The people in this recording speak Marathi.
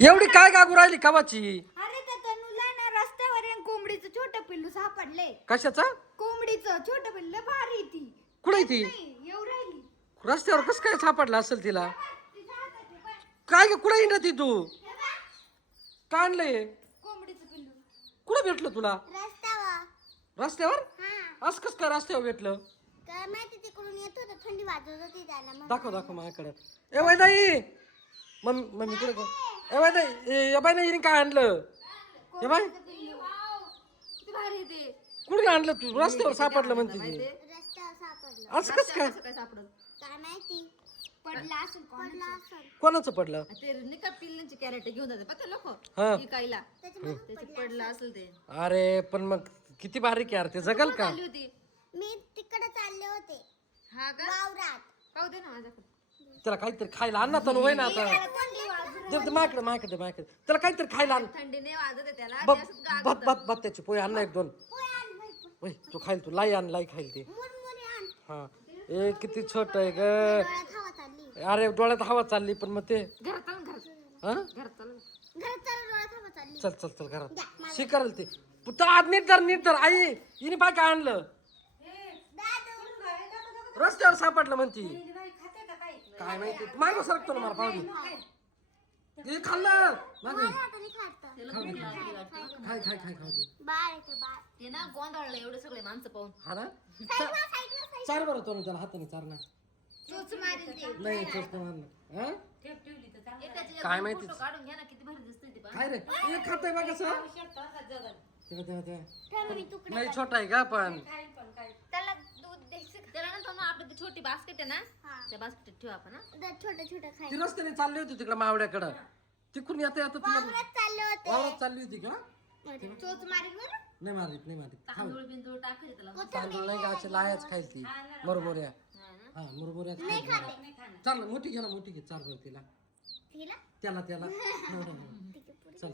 एवढी काय गागू राहिली कवाची? अरे त्या तनुला ना रस्त्यावर एक कोंबडीचं छोटं पिल्लू सापडले. कशाचं? कोंबडीचं छोटं पिल्लू भारी ती. कुठे ती? येऊ राहिली. रस्त्यावर कसं काय सापडलं असेल तिला? तिच्या हातात आहे बाय. काय ग कुठे येणार ती तू? हे बघ, का आणलंय? कोंबडीचं पिल्लू. कुठं भेटलं तुला? रस्त्यावर. रस्त्यावर? हा. असं कसं काय रस्त्यावर भेटलं? काय माहिती तिकडून येत होतं, थंडी वाजत होती त्याला मग. दाखव दाखव माझ्याकडे. ए बाई नाही मम्मी कुठे गं? ए बाई नाही ए बाई नाही काय आणलं? ए बाई कोंबडीचं पिल्लू. किती भारी ते. कुठे आणलं तू? रस्त्यावर सापडलं म्हणते ती. रस्त्यावर सापडलं. असं कसं काय? काय सापडत काय माहिती पडला असेल कोणाचं. कोणाचं पडलं? ते नाही का पिल्लांची कॅरेट घेऊन जाते पत्ते लोक हा. विकायला त्याच्यामध्ये त्याची पडलं असेल ते अरे पण मग किती बारीक यार ते जगल का? आली होती मी तिकडे चालले होते हा का वावरात. पाहू दे ना माझ्याकडे त्याला काहीतरी खायला आण ना तनु वय ना आता. थंडी वाजत दे माझ्याकडे त्याला काहीतरी खायला आण. थंडी नाही वाजत आहे त्याला बघ ते असंच गाग भात भात भात त्याची पोहे आण ना एक दोन. वय तू खाईल तू लाई आण लाई खाईल ती. मुरमुरे आण. हा ए किती छोट आहे ग. डोळ्यात हवा चालली. अरे डोळ्यात हवा चालली पण मग ते घरात आलं घरात हा घरात चालू घरात चला, डोळ्यात हवा चालली. चल चल चल घरात शिकरल ते पुत्र आज नीट धर आई हिने बाय काय आणलं? रस्त्यावर सापडलं म्हणती. काय माहिती मागं सरकतो ना मला पाहू दे. हे खाल्लं मागं. हाताने खातं. खाय खाय खाय खाऊ दे. बाळ आहे ते बाळ. ते ना गोंधळलं एवढे सगळे माणसं पाहून हा ना साईडवर, साईडवर. चार बरं तो त्याला हाताने चार ना. चोच मारील ते. नाही चोच नाही मारलं. हा? एकाची काय माहिती? फोटो काढून घ्या ना किती भारी दिसतोय ते पण काय रे हे खातोय बघ कसं. तेव्हा. ठेव मी तुकडे. नाही छोटा आहे का पण. त्याला दूध द्यायचं का? त्याला ना तो ना आपली ती छोटी बास्केट आहे ना हा. त्या बास्केट ठेवू आपण हा. छोटं छोटं ती खायचं. रस्त्याने चालली होती तिकडे मावड्याकडं. तिकडून येता येता तिला वावरात चालले होते. वावरात चालली होती का? चोच मारील बरं. नाही मारित खाऊ. तांदूळ बिंदूळ टाकायचे त्याला तांदूळ नाही का असे लायाच खाईल ती मुरमुऱ्या. हा ना हा मुरमुऱ्या नाही खाते. चाल मोठी घे ना मोठी घे चार बरं तिला तिला त्याला चल चल